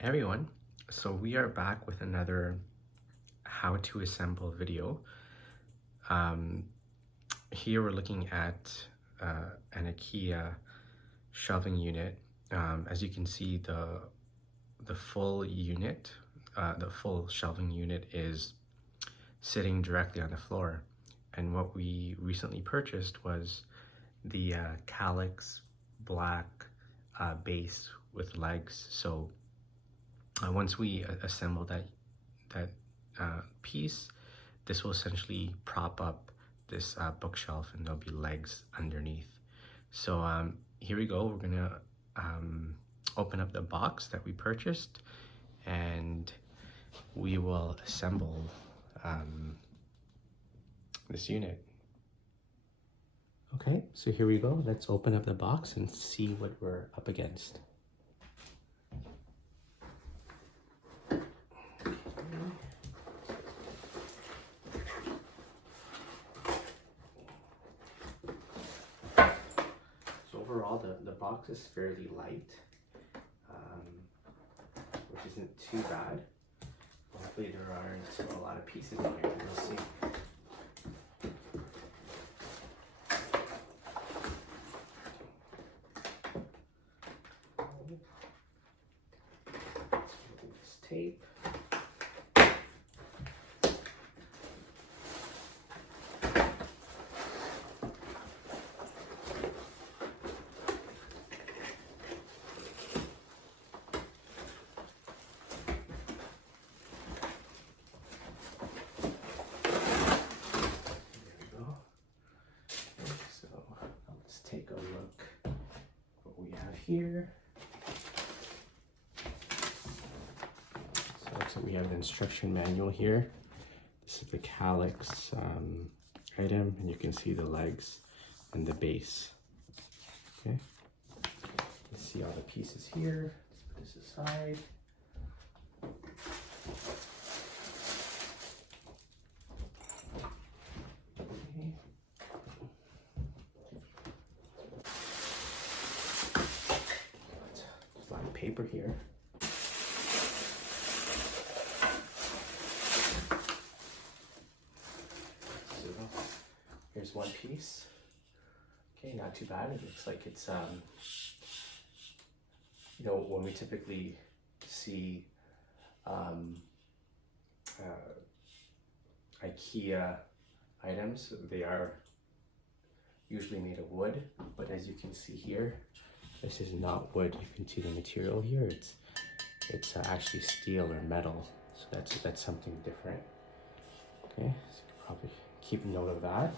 Everyone, so we are back with another how to assemble video. Here we're looking at an IKEA shelving unit. As you can see, the full unit, the full shelving unit is sitting directly on the floor. And what we recently purchased was the KALLAX black base with legs. So once we assemble that piece, this will essentially prop up this bookshelf, and there'll be legs underneath. So here we go. We're gonna open up the box that we purchased, and we will assemble this unit. Okay, so here we go. Let's open up the box and see what we're up against. So overall, the box is fairly light, which isn't too bad. Hopefully there aren't a lot of pieces in here. We'll see. This tape. Take a look what we have here. So it looks like we have the instruction manual here. This is the KALLAX item, and you can see the legs and the base. Okay, let's see all the pieces here. Let's put this aside. Paper here. So here's one piece. Okay, not too bad. It looks like it's you know, when we typically see IKEA items, they are usually made of wood, but as you can see here, this is not wood. You can see the material here. It's actually steel or metal. So that's something different. Okay, so you can probably keep note of that.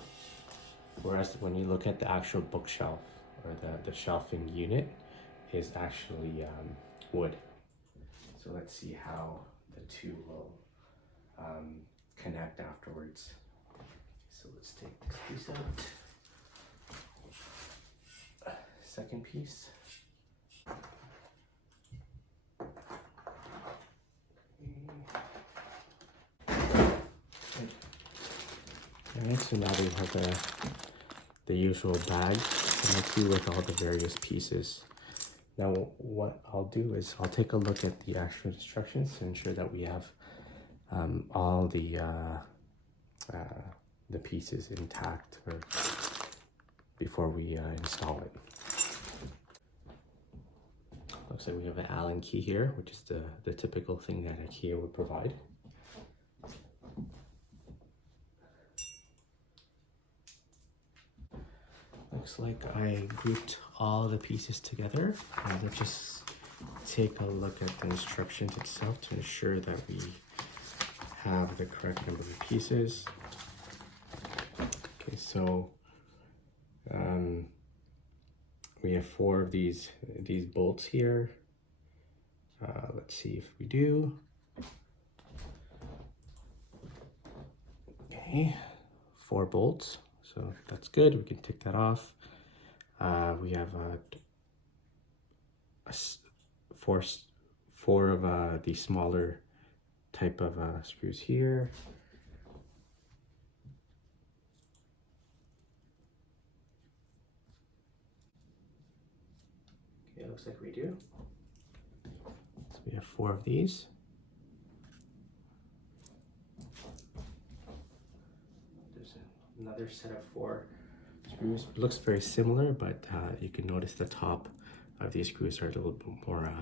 Whereas when you look at the actual bookshelf, or the shelving unit, is actually wood. So let's see how the two will connect afterwards. So let's take this piece out. Second piece. Alright, so now we have the usual bag connected with all the various pieces. Now what I'll do is I'll take a look at the actual instructions to ensure that we have all the pieces intact before we install it. Looks like we have an Allen key here, which is the typical thing that IKEA would provide. Looks like I grouped all the pieces together. Let's just take a look at the instructions itself to ensure that we have the correct number of pieces. Okay, so we have 4 of these bolts here. Let's see if we do. Okay, 4 bolts. So that's good. We can tick that off. We have four of the smaller type of screws here. Okay, looks like we do. So we have 4 of these. There's another set of 4 screws. It looks very similar, but you can notice the top of these screws are a little bit more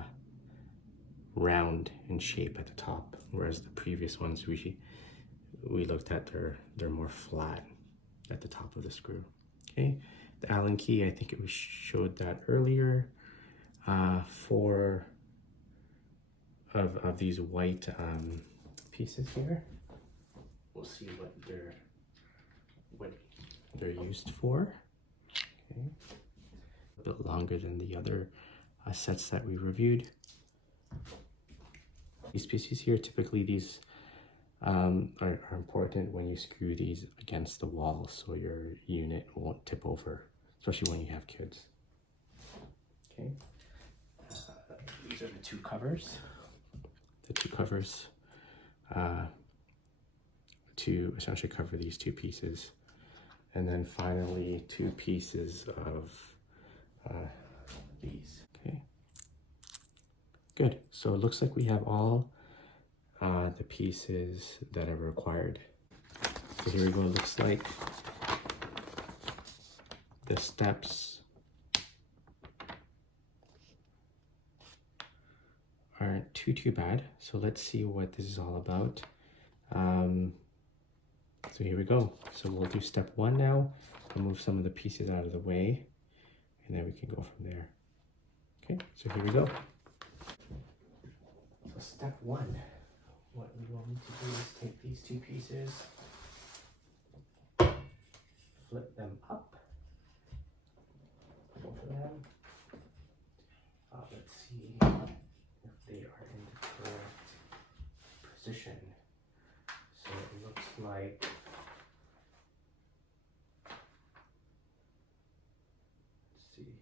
round in shape at the top, whereas the previous ones we looked at, they're more flat at the top of the screw. Okay, the Allen key, I think we showed that earlier. 4 of these white pieces here. We'll see what they're used for. Okay, a bit longer than the other sets that we reviewed. These pieces here, typically these are important when you screw these against the wall so your unit won't tip over, especially when you have kids. Okay, these are the 2 covers. The 2 covers to essentially cover these 2 pieces. And then finally 2 pieces of these. Okay, good. So it looks like we have all the pieces that are required. So here we go. It looks like the steps aren't too bad. So let's see what this is all about. So here we go. So we'll do step 1 now. I'll move some of the pieces out of the way, and then we can go from there. Okay, so here we go. So step 1, what we will need to do is take these 2 pieces, flip them up, both of them. Let's see if they are in the correct position. So it looks like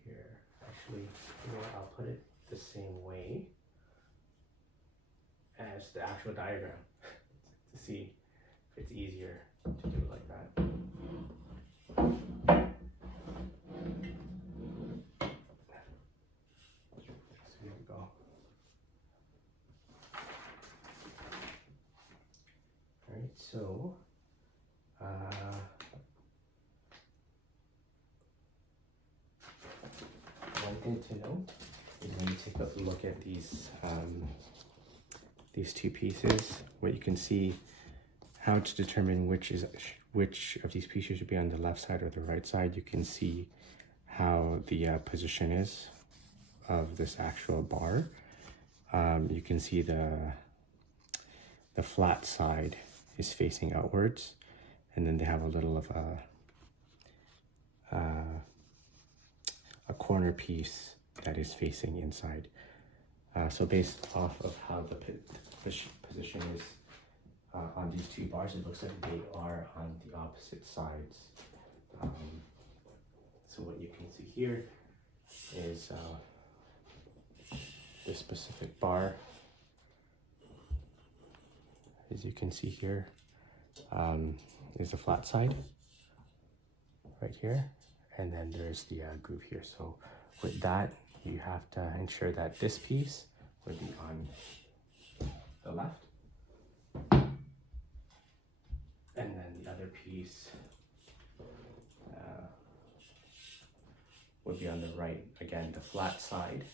here. Actually, you know what, I'll put it the same way as the actual diagram to see if it's easier to do it like that. So here we go. Alright, so one thing to note is when you take a look at these 2 pieces, what you can see how to determine which of these pieces should be on the left side or the right side. You can see how the position is of this actual bar. You can see the flat side is facing outwards, and then they have a little of a corner piece that is facing inside. So based off of how the position is on these 2 bars, it looks like they are on the opposite sides. So what you can see here is this specific bar, as you can see here, is the flat side right here, and then there's the groove here. So with that, you have to ensure that this piece would be on the left, and then the other piece would be on the right. Again, the flat side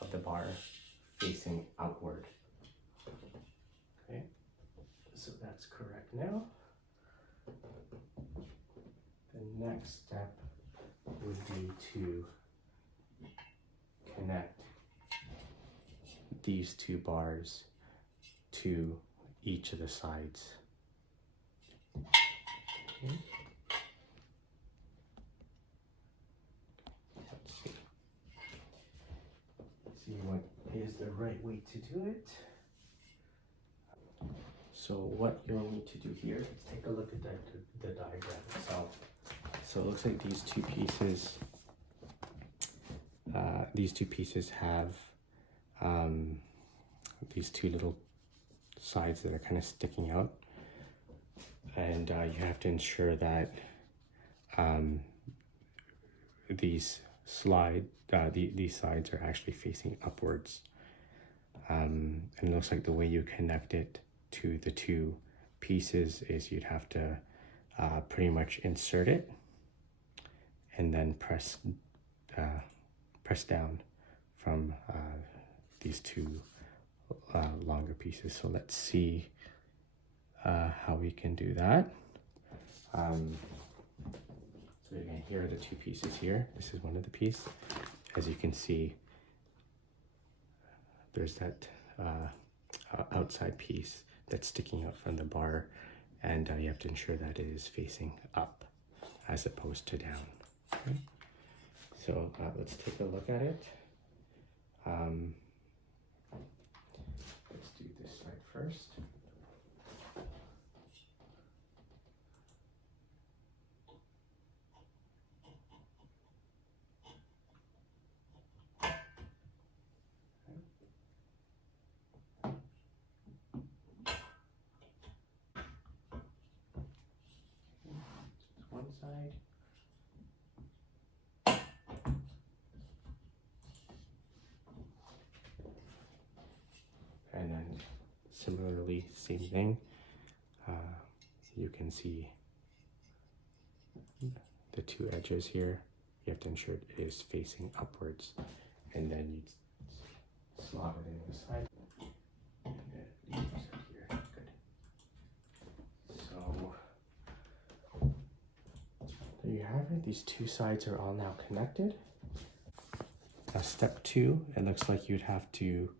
of the bar facing outward. Okay, so that's correct now. The next step would be to connect these 2 bars to each of the sides. Okay. Let's see what is the right way to do it. So what you'll need to do here is take a look at the diagram itself. So it looks like these two pieces have these 2 little sides that are kind of sticking out, and you have to ensure that these sides are actually facing upwards. And it looks like the way you connect it to the two pieces is you'd have to pretty much insert it and then press down from these two longer pieces. So let's see how we can do that. So again, here are the two pieces here. This is one of the pieces. As you can see, there's that outside piece that's sticking out from the bar, and you have to ensure that it is facing up as opposed to down. Okay. So let's take a look at it. Let's do this side first. One side. And then similarly, same thing. You can see the two edges here. You have to ensure it is facing upwards, and then you slot it in the side. And then use it here. Good. So there you have it. These two sides are all now connected. Now step 2, it looks like you'd have to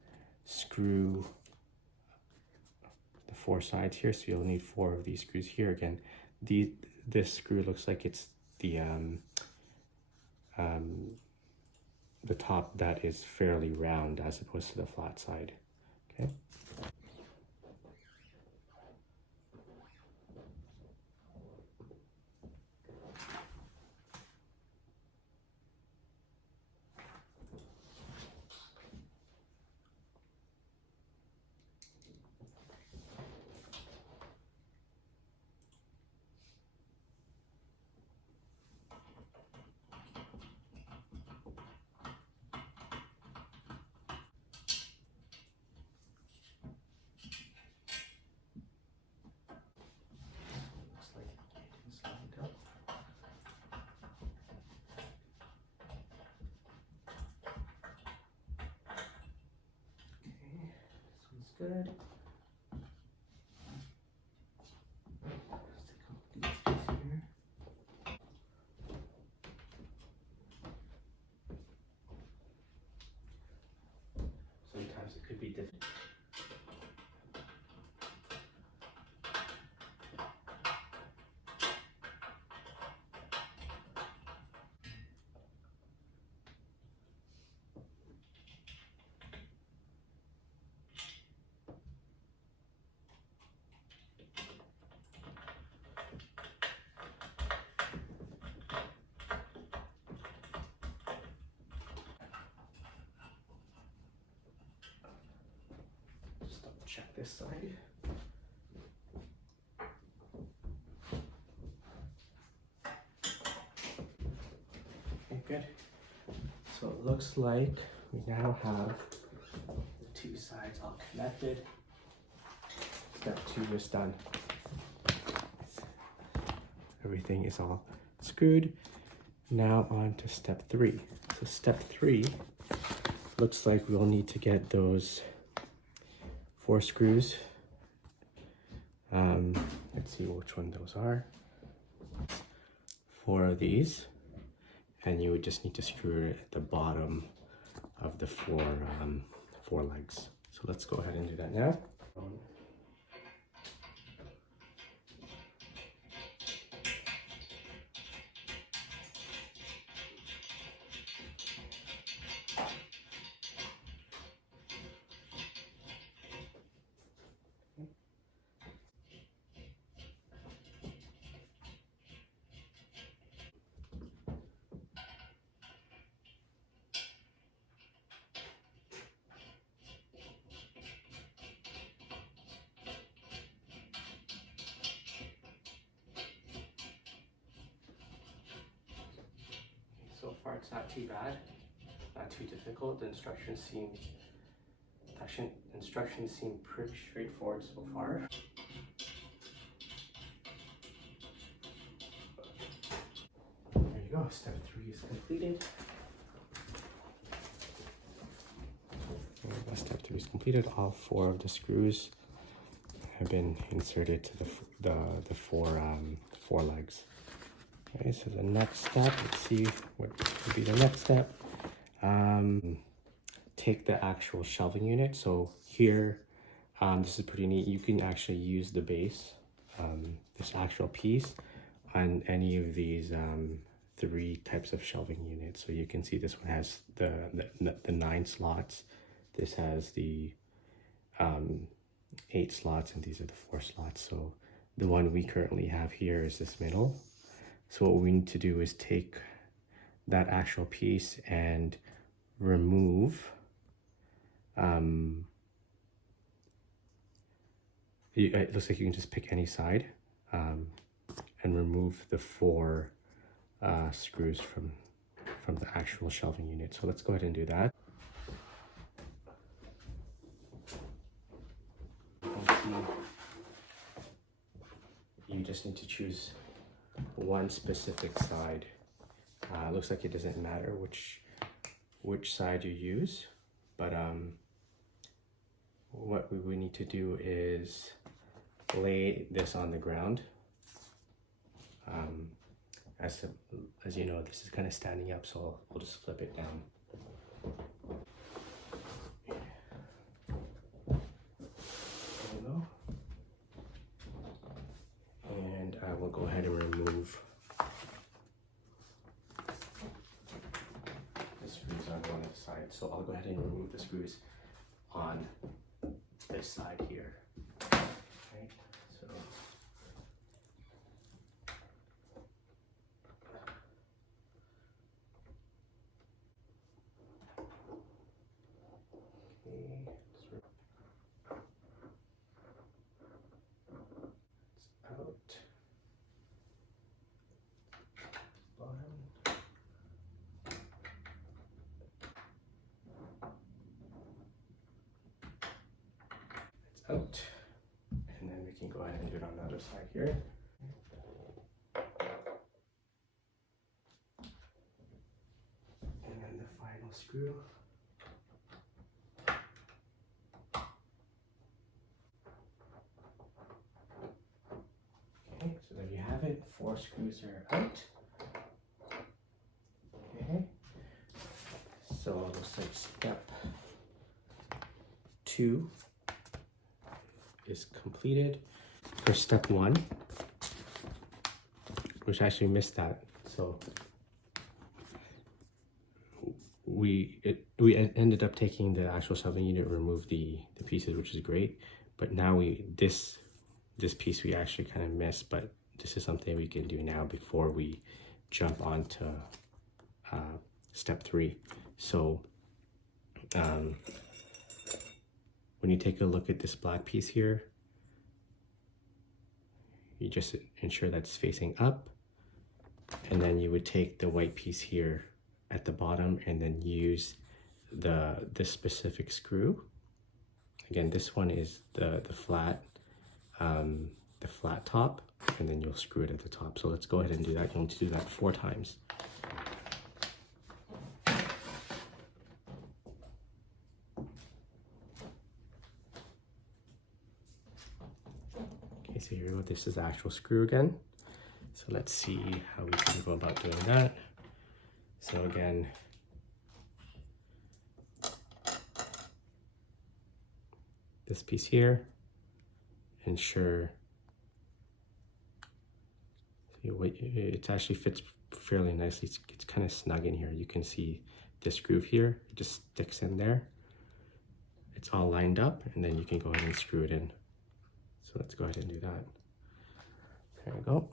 screw the 4 sides here, so you'll need 4 of these screws here. Again, this screw looks like it's the top that is fairly round as opposed to the flat side. Okay. Good. Sometimes it could be different. Just double check this side. Okay, good. So it looks like we now have the two sides all connected. Step 2 is done. Everything is all screwed. Now on to step 3. So step 3 looks like we'll need to get those 4 screws. Let's see which one those are. 4 of these, and you would just need to screw it at the bottom of the 4 legs. So let's go ahead and do that now. So far it's not too bad, not too difficult. The instructions seem Instructions seem pretty straightforward so far. There you go, step 3 is completed. Step 3 is completed. All 4 of the screws have been inserted to the four legs. Okay, so the next step, let's see what would be the next step. Take the actual shelving unit. So here, this is pretty neat. You can actually use the base, this actual piece, on any of these 3 types of shelving units. So you can see this one has the 9 slots. This has the 8 slots, and these are the 4 slots. So the one we currently have here is this middle. So what we need to do is take that actual piece and remove it looks like you can just pick any side and remove the 4 screws from the actual shelving unit. So let's go ahead and do that. You just need to choose one specific side. Looks like it doesn't matter which side you use, but what we need to do is lay this on the ground. As you know, this is kind of standing up, so we'll just flip it down. There we go. And I will go ahead and remove the screws on one of the sides. So I'll go ahead and remove the screws on this side here. Okay, so out, and then we can go ahead and do it on the other side here. And then the final screw. Okay, so there you have it. 4 screws are out. Okay, so it looks like step 2 is completed. For step 1, which I actually missed that, so we ended up taking the actual shelving unit, remove the pieces, which is great, but now this piece we actually kind of missed, but this is something we can do now before we jump on to step 3. So when you take a look at this black piece here, you just ensure that's facing up, and then you would take the white piece here at the bottom and then use this specific screw. Again, this one is the flat top, and then you'll screw it at the top. So let's go ahead and do that. You'll need to do that 4 times. Okay, so here we go. This is the actual screw again. So let's see how we can go about doing that. So again, this piece here, ensure it actually fits fairly nicely. It's kind of snug in here. You can see this groove here, it just sticks in there. It's all lined up, and then you can go ahead and screw it in. So let's go ahead and do that. There we go.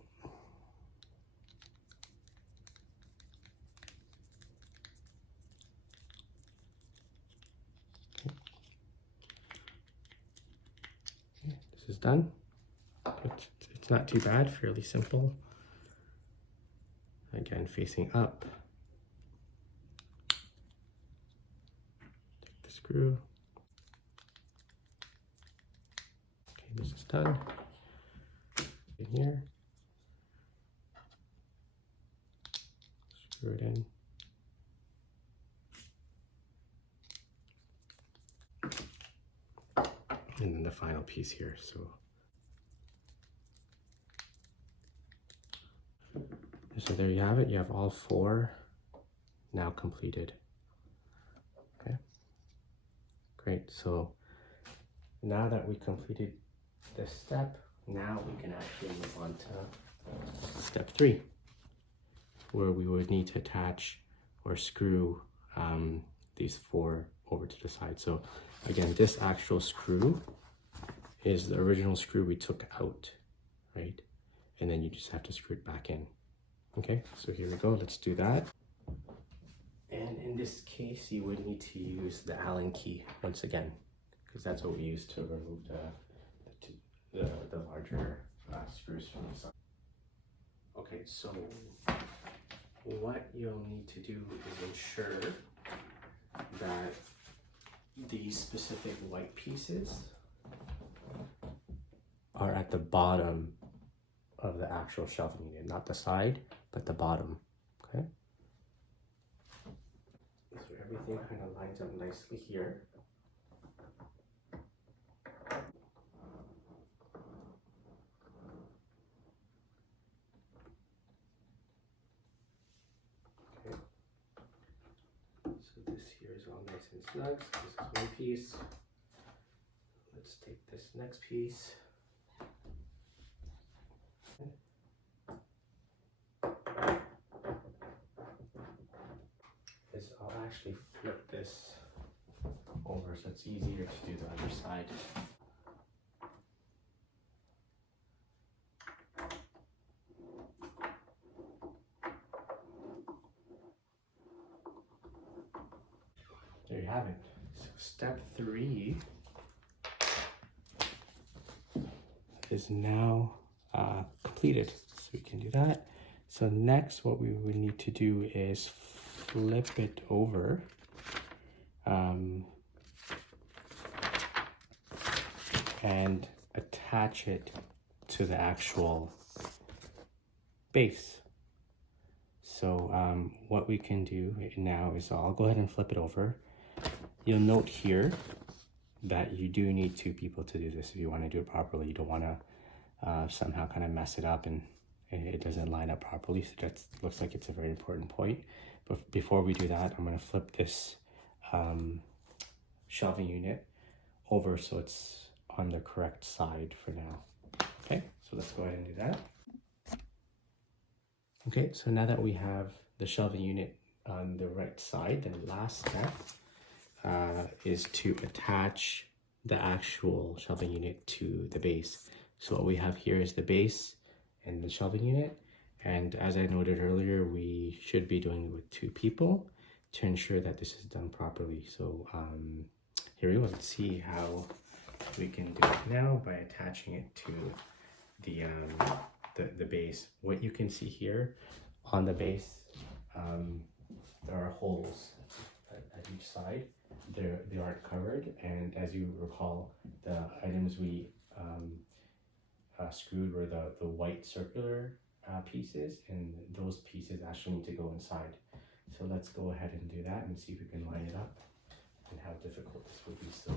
Okay, this is done. It's not too bad, fairly simple. Again, facing up. Take the screw. this is done. In here. Screw it in. And then the final piece here. So there you have it. You have all 4 now completed. Okay, great. So now that we completed this step, now we can actually move on to step 3, where we would need to attach or screw these 4 over to the side. So again, this actual screw is the original screw we took out, right? And then you just have to screw it back in. Okay, so here we go, let's do that. And in this case, you would need to use the Allen key once again, because that's what we use to remove the larger screws from the side. Okay, so what you'll need to do is ensure that these specific white pieces are at the bottom of the actual shelving unit, not the side, but the bottom, okay? So everything kind of lines up nicely here. Okay. So this here is all nice and snug. So this is one piece. Let's take this next piece. I'll actually flip this over so it's easier to do the other side. There you have it. So step 3 is now completed. So we can do that. So next what we would need to do is flip it over and attach it to the actual base. So what we can do now is I'll go ahead and flip it over. You'll note here that you do need 2 people to do this if you want to do it properly. You don't want to somehow kind of mess it up and it doesn't line up properly. So that looks like it's a very important point. But before we do that, I'm going to flip this shelving unit over so it's on the correct side for now. Okay, so let's go ahead and do that. Okay, so now that we have the shelving unit on the right side, the last step is to attach the actual shelving unit to the base. So what we have here is the base and the shelving unit. And as I noted earlier, we should be doing it with 2 people to ensure that this is done properly. So here we go. Let's see how we can do it now by attaching it to the base. What you can see here on the base, there are holes at each side. They aren't covered, and as you recall, the items we screwed were the white circular pieces, and those pieces actually need to go inside. So let's go ahead and do that and see if we can line it up and how difficult this will be. So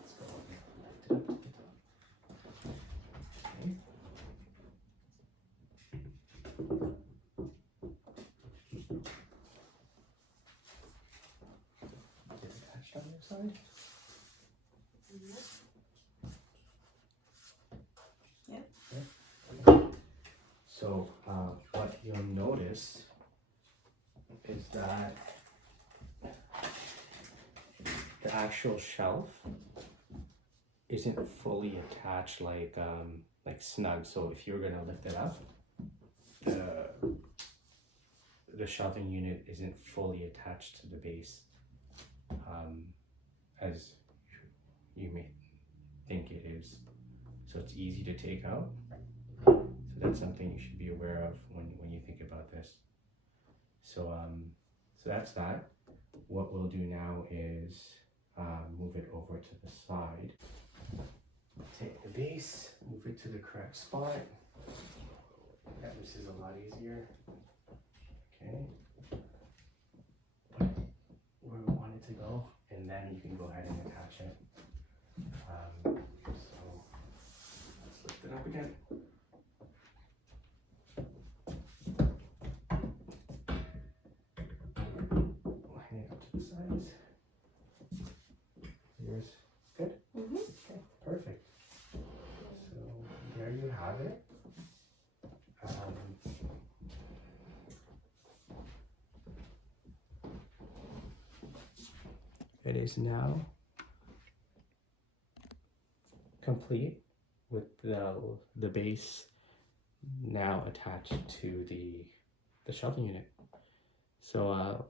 let's go ahead and light it up to the top. Okay. Is it attached on your side? Yeah. Yeah. So what you'll notice is that the actual shelf isn't fully attached like snug. So if you're gonna lift it up, the shelving unit isn't fully attached to the base, as you may think it is. So it's easy to take out. So that's something you should be aware of when you think about this. So so that's that. What we'll do now is move it over to the side. Take the base, move it to the correct spot. Yeah, this is a lot easier. Okay. Put it where we want it to go, and then you can go ahead and attach it. So let's lift it up again. We'll hang it up to the sides. Yours good? Mm-hmm. Okay, perfect. So there you have it. It is now complete with the base now attached to the shelving unit. So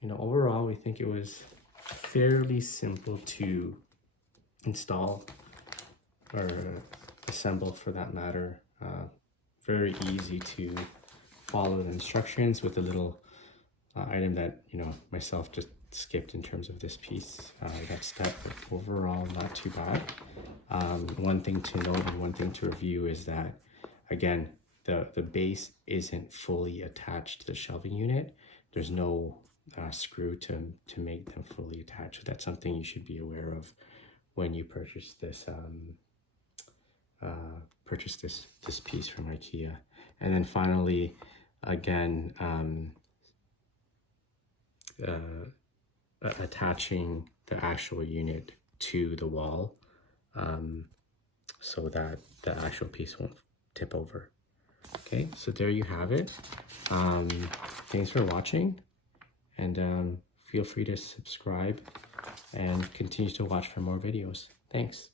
you know, overall we think it was fairly simple to install or assemble, for that matter. Very easy to follow the instructions with a little item that, you know, myself just skipped in terms of this piece, that step, but overall not too bad. One thing to note and one thing to review is that, again, the base isn't fully attached to the shelving unit. There's no screw to make them fully attached. So that's something you should be aware of when you purchase this this piece from IKEA. And then finally, again, attaching the actual unit to the wall, so that the actual piece won't tip over. Okay, so there you have it. Thanks for watching, and feel free to subscribe and continue to watch for more videos. Thanks.